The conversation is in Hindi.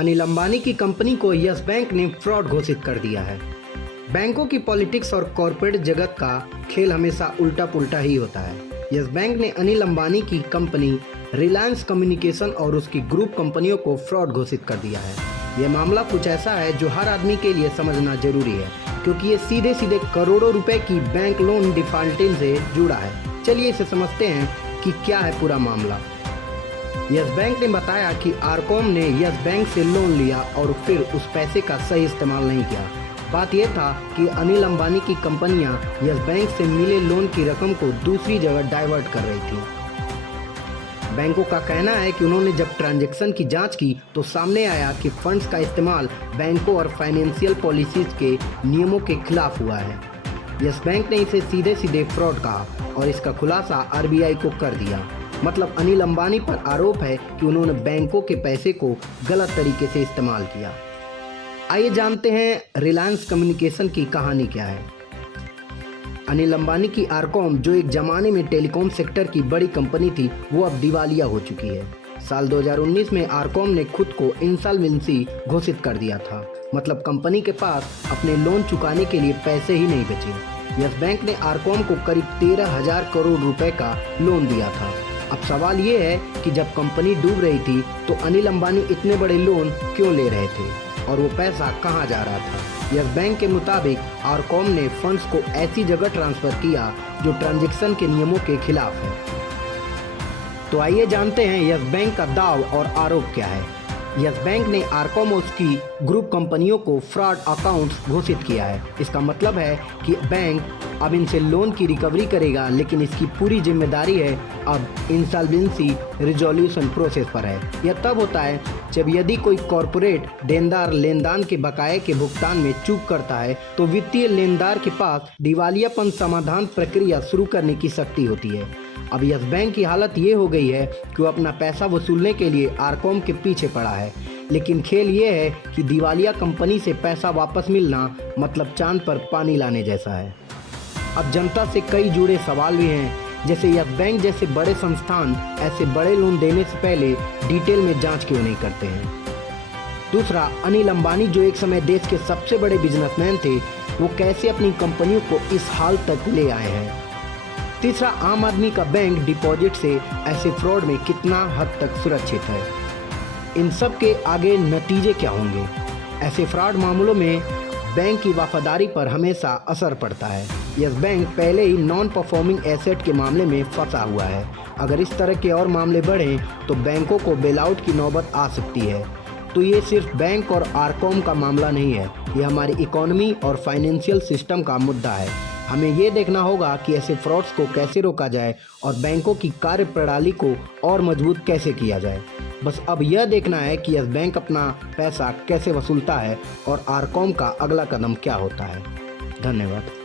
अनिल अंबानी की कंपनी को यस बैंक ने फ्रॉड घोषित कर दिया है। बैंकों की पॉलिटिक्स और कॉरपोरेट जगत का खेल हमेशा उल्टा पुल्टा ही होता है। यस बैंक ने अनिल अंबानी की कंपनी रिलायंस कम्युनिकेशन और उसकी ग्रुप कंपनियों को फ्रॉड घोषित कर दिया है। यह मामला कुछ ऐसा है जो हर आदमी के लिए समझना जरूरी है, क्योंकि ये सीधे सीधे करोड़ों रुपए की बैंक लोन डिफॉल्टिंग से जुड़ा है। चलिए इसे समझते हैं कि क्या है पूरा मामला। यस बैंक ने बताया कि आरकॉम ने यस बैंक से लोन लिया और फिर उस पैसे का सही इस्तेमाल नहीं किया। बात यह था कि अनिल अंबानी की कंपनियां यस बैंक से मिले लोन की रकम को दूसरी जगह डाइवर्ट कर रही थी। बैंकों का कहना है कि उन्होंने जब ट्रांजैक्शन की जांच की तो सामने आया कि फंड्स का इस्तेमाल बैंकों और फाइनेंशियल पॉलिसीज के नियमों के खिलाफ हुआ है। यस बैंक ने इसे सीधे सीधे फ्रॉड कहा और इसका खुलासा आरबीआई को कर दिया। मतलब अनिल अंबानी पर आरोप है कि उन्होंने बैंकों के पैसे को गलत तरीके से इस्तेमाल किया। आइए जानते हैं रिलायंस कम्युनिकेशन की कहानी क्या है। अनिल अंबानी की आरकॉम, जो एक जमाने में टेलीकॉम सेक्टर की बड़ी कंपनी थी, वो अब दिवालिया हो चुकी है। साल 2019 में आरकॉम ने खुद को इंसॉल्वेंसी घोषित कर दिया था। मतलब कंपनी के पास अपने लोन चुकाने के लिए पैसे ही नहीं बचे। यस बैंक ने आरकॉम को करीब 13,000 करोड़ रुपए का लोन दिया था। अब सवाल ये है कि जब कंपनी डूब रही थी तो अनिल अंबानी इतने बड़े लोन क्यों ले रहे थे और वो पैसा कहाँ जा रहा था। यस बैंक के मुताबिक आरकॉम ने फंड्स को ऐसी जगह ट्रांसफर किया जो ट्रांजैक्शन के नियमों के खिलाफ है। तो आइए जानते हैं यस बैंक का दाव और आरोप क्या है। यस बैंक ने आरकॉम और उसकी ग्रुप कंपनियों को फ्रॉड अकाउंट्स घोषित किया है। इसका मतलब है कि बैंक अब इनसे लोन की रिकवरी करेगा, लेकिन इसकी पूरी जिम्मेदारी है अब इंसॉल्वेंसी रिजोल्यूशन प्रोसेस पर है। यह तब होता है जब यदि कोई कॉरपोरेट देनदार लेनदान के बकाये के भुगतान में चूक करता है तो वित्तीय लेनदार के पास दिवालियापन समाधान प्रक्रिया शुरू करने की शक्ति होती है। अब यस बैंक की हालत ये हो गई है कि वो अपना पैसा वसूलने के लिए आरकॉम के पीछे पड़ा है, लेकिन खेल ये है कि दिवालिया कंपनी से पैसा वापस मिलना मतलब चांद पर पानी लाने जैसा है। अब जनता से कई जुड़े सवाल भी हैं, जैसे यस बैंक जैसे बड़े संस्थान ऐसे बड़े लोन देने से पहले डिटेल में जांच क्यों नहीं करते हैं। दूसरा, अनिल अंबानी जो एक समय देश के सबसे बड़े बिजनेसमैन थे, वो कैसे अपनी कंपनियों को इस हाल तक ले आए हैं। तीसरा, आम आदमी का बैंक डिपॉजिट से ऐसे फ्रॉड में कितना हद तक सुरक्षित है। इन सब के आगे नतीजे क्या होंगे। ऐसे फ्रॉड मामलों में बैंक की वफादारी पर हमेशा असर पड़ता है। यस बैंक पहले ही नॉन परफॉर्मिंग एसेट के मामले में फंसा हुआ है। अगर इस तरह के और मामले बढ़ें तो बैंकों को बेलआउट की नौबत आ सकती है। तो ये सिर्फ बैंक और आरकॉम का मामला नहीं है, ये हमारी इकोनॉमी और फाइनेंशियल सिस्टम का मुद्दा है। हमें ये देखना होगा कि ऐसे फ्रॉड्स को कैसे रोका जाए और बैंकों की कार्य प्रणाली को और मजबूत कैसे किया जाए। बस अब यह देखना है कि यस बैंक अपना पैसा कैसे वसूलता है और आरकॉम का अगला कदम क्या होता है। धन्यवाद।